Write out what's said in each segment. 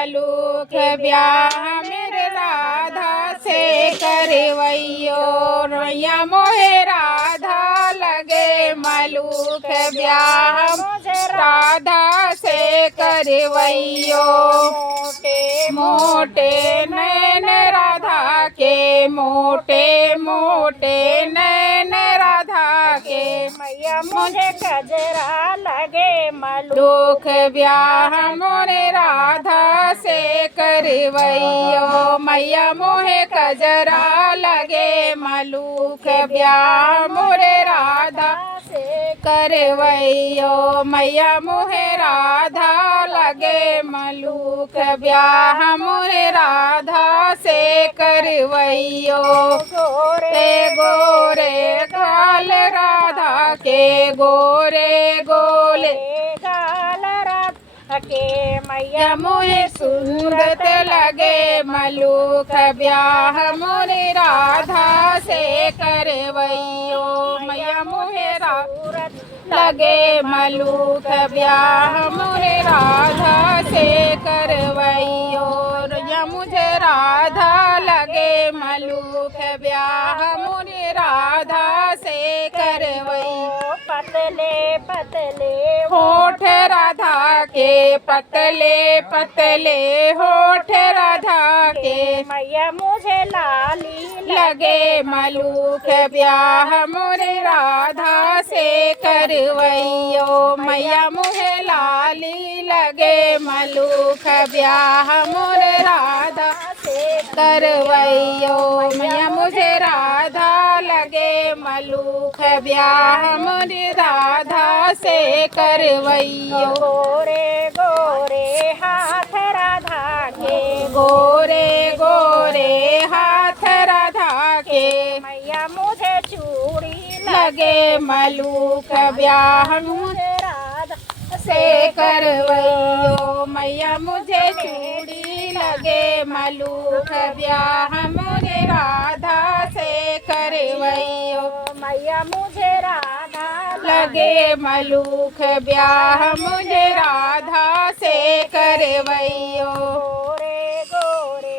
मलूक ब्याह मेरे राधा से करवैयो मैया मोहे राधा लगे मलूक ब्याह मुझे राधा से करवैयो मोटे मोटे नैन राधा के मोटे मोटे नैन राधा के मैया मुझे गजरा लगे मलूक ब्याह मोरे राधा से करवैयो मैया मोहे गजरा लगे मलूक ब्याह मोरे राधा से करवैयो मैया मोहे राधा लगे मलूक ब्याह मोरे राधा से करवैयो गोरे गोरे गाल राधा के गोरे गोले गाल राधा के मैया मोहे सूरत लगे मलूक ब्याह मोरे राधा से करवैयो मैया मोहे सूरत लगे मलूक ब्याह मोरे राधा से करवैयो या मुझे राधा लगे मलूक ब्याह मोरे राधा से करवैयो पतले पतले होठ राधा के पतले पतले होठ राधा के मैया मुझे लाली लगे मलूक ब्याह मोरे राधा से करवैयो मैया मुझे लाली लगे मलूक ब्याह मोरे राधा से करवैयो मैया मुझे राधा लगे मलूक ब्याह मोरे राधा से करवैयो गोरे गोरे हाथ राधा के गोरे गोरे हाथ राधा के मैया मुझे चूड़ी लगे मलूक ब्याह मुझे राधा से करवैयो मैया मुझे चूड़ी लगे मलूक ब्याह मोरे राधा से करवैयो मैया मुझे राधा लगे मलूक ब्याह मुझे राधा से करवैयो गोरे गोरे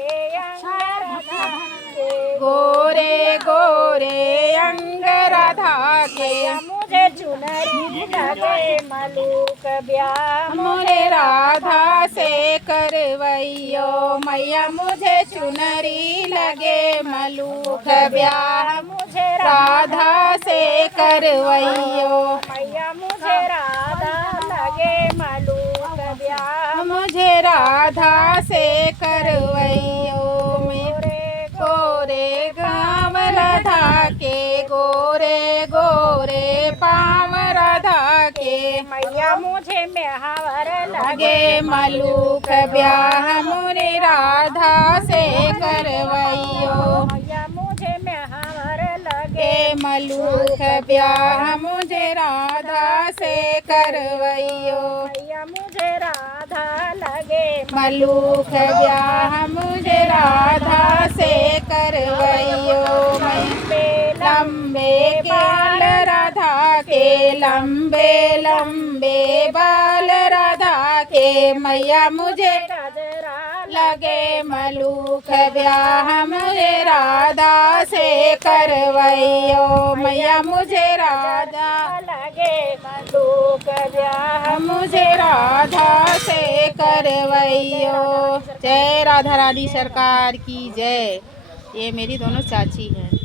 गोरे गोरे अंग राधा के मुझे चुनरी लगे मलूक ब्याह मोरे राधा से करवैयो मैया मुझे चुनरी लगे मलूक ब्याह मुझे राधा से करवैयो मैया मुझे राधा लगे मलूक ब्याह मुझे राधा से करवैयो मेरे गोरे गाँव राधा के गोरे गोरे पाँव राधा के मैया मुझे मेहावर लगे मलूक ब्याह मोरे राधा से करवैयो मैया मुझे मेहावर लगे मलूक ब्याह मुझे राधा से करवैयो मैया मुझे राधा लगे मलूक ब्याह मुझे राधा से करवैयो लंबे लंबे बाल राधा के लंबे लंबे बाल राधा के मैया मुझे गजरा लगे मलूक ब्याह मुझे राधा से करवैयो मैया मुझे राधा लगे मलूक ब्याह मुझे राधा से करवैयो। जय राधा रानी सरकार की जय। ये मेरी दोनों चाची हैं।